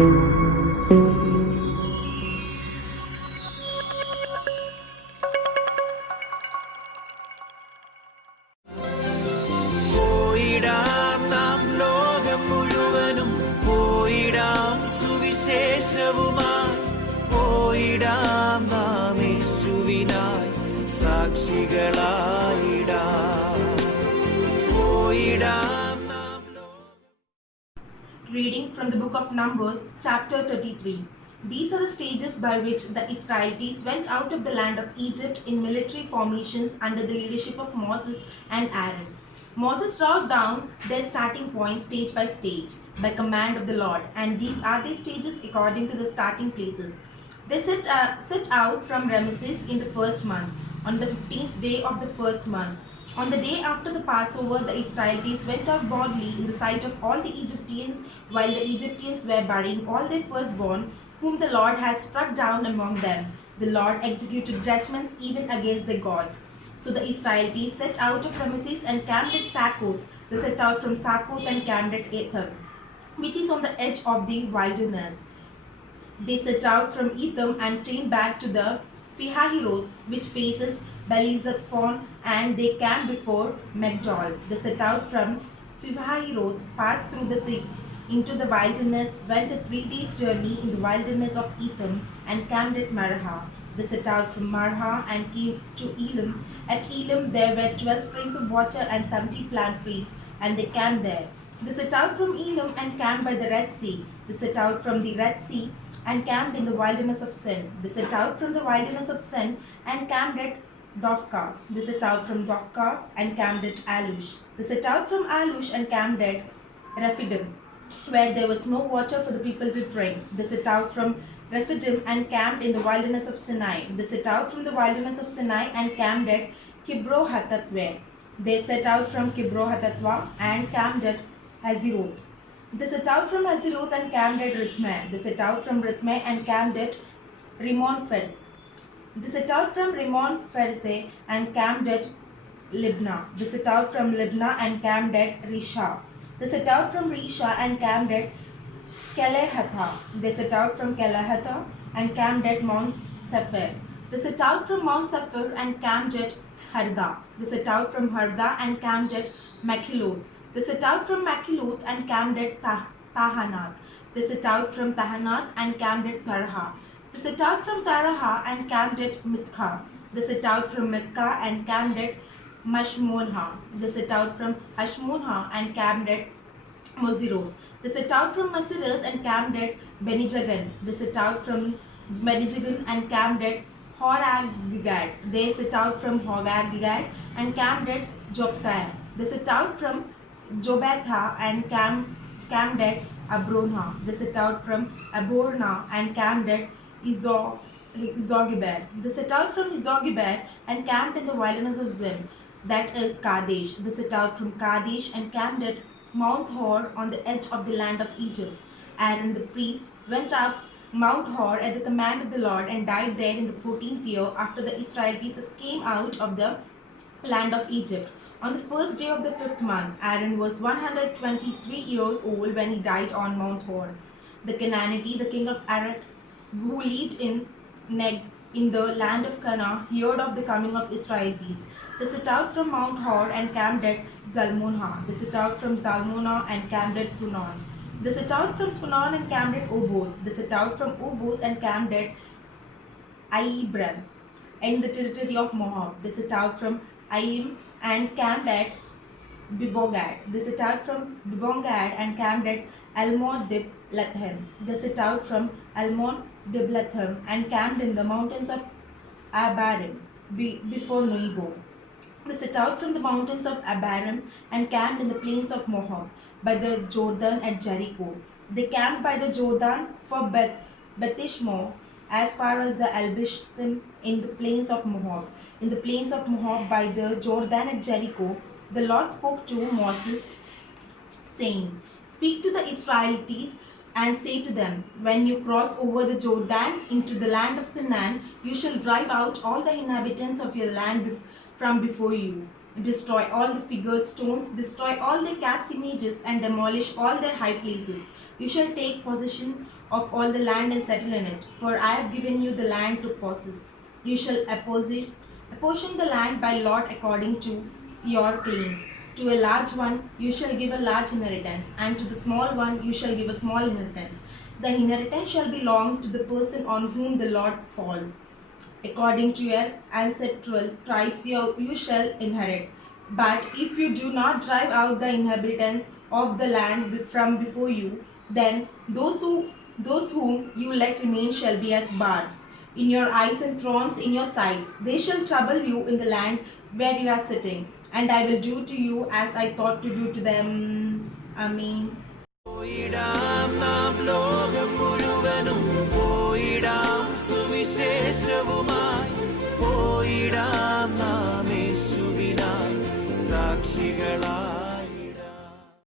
പോയിടാം നാം ലോകം മുഴുവനും പോയിടാം സുവിശേഷവുമായി പോയിടാം നാം യേശുവിനായി സാക്ഷികളായിടാം പോയിടാം നാം. Reading from the book of Numbers, chapter 33. These are the stages by which the Israelites went out of the land of Egypt in military formations under the leadership of Moses and Aaron. Moses wrote down their starting point stage by stage by command of the Lord, and these are the stages according to the starting places. They set out from Ramesses in the first month, on the 15th day of the first month. On the day after the Passover, the Israelites went out boldly in the sight of all the Egyptians, while the Egyptians were burying all their firstborn, whom the Lord had struck down among them. The Lord executed judgments even against the gods. So the Israelites set out of Ramesses and camped at Succoth. They set out from Succoth and camped at Etham, which is on the edge of the wilderness. They set out from Etham and turned back to the Pihahiroth, which faces Baal-zephon, and they camped before Migdol. They set out from Pihahiroth, passed through the sea into the wilderness, went a 3 days journey in the wilderness of Etham, and camped at Marah. They set out from Marah and came to Elim. At Elim there were 12 springs of water and 70 plant trees, and they camped there. They set out from Elim and camped by the Red Sea. They set out from the Red Sea and camped in the wilderness of Sin. They set out from the wilderness of Sin and camped at Dofka. They set out from Dofka and camped at Alush. They set out from Alush and camped at Rephidim, where there was no water for the people to drink. They set out from Rephidim and camped in the wilderness of Sinai. They set out from the wilderness of Sinai and camped at Kibroth-hattaavah. They set out from Kibroth-hattaavah and camped at Hazeroth. They set out from Hazeroth and camped at Rithmah. They set out from Rithmah and camped at Rimmon-Pheres. They set out from Rimmon-Pheres and camped at Libnah. They set out from Libnah and camped at Risha. They set out from Risha and camped at Kelehatha. They set out from Kelehatha and camped at Mount Sephir. They set out from Mount Sephir and camped at Harda. They set out from Harda and camped at Makheloth. They set out from Makheloth and camped at Tahanath. They set out from Tahanath and camped at Tarha. They set out from Tarha and camped at Mithka. They set out from Mithka and camped at Hashmonah. They set out from Hashmonah and camped at Moseroth. They set out from Moseroth and camped at Benijagan. They set out from Benijagan and camped at Hor-Haggidgad. They set out from Hor-Haggidgad and camped at Jokthah. They set out from Jobathah and camped at Abronah. They set out from Abronah and camped at Izogiber. They set out from Izogiber and camped in the wilderness of Zin, that is Kadesh. They set out from Kadesh and camped at Mount Hor on the edge of the land of Egypt. Aaron the priest went up Mount Hor at the command of the Lord and died there in the 14th year after the Israelites came out of the land of Egypt. On the first day of the 5th month, Aaron was 123 years old when he died on Mount Hor. The Canaanite, the king of Arad, who lived in Neg in the land of Canaan, heard of the coming of Israelites. They set out from Mount Hor and camped at Zalmonah. They set out from Zalmonah and camped at Punon. They set out from Punon and camped at Oboth. They set out from Oboth and camped at Aibram in the territory of Moab. They set out from Aim and camped at Bibogad. They set out from Bibogad and camped at Almon-Diblathaim. They set out from Almon-Diblathaim and camped in the mountains of Abarim before Nebo. They set out from the mountains of Abarim and camped in the plains of Moab by the Jordan at Jericho. They camped by the Jordan for Bethishmo as far as the Albishtim in the plains of Moab. In the plains of Moab by the Jordan at Jericho, the Lord spoke to Moses, saying, "Speak to the Israelites and say to them, when you cross over the Jordan into the land of Canaan, you shall drive out all the inhabitants of your land from before you. Destroy all the figured stones, destroy all their cast images, and demolish all their high places. You shall take possession of all the land and settle in it, for I have given you the land to possess. You shall apportion the land by lot according to your claims. To a large one you shall give a large inheritance, and to the small one you shall give a small inheritance. The inheritance shall belong to the person on whom the lot falls. According to your ancestral tribes you shall inherit. But if you do not drive out the inhabitants of the land from before you, then those whom you let remain shall be as barbs in your eyes and thorns in your sides. They shall trouble you in the land where you are sitting, and I will do to you as I thought to do to them. Amen. പോയിടാം നാം ലോകം മുഴുവനും പോയിടാം സുവിശേഷവുമായി പോയിടാം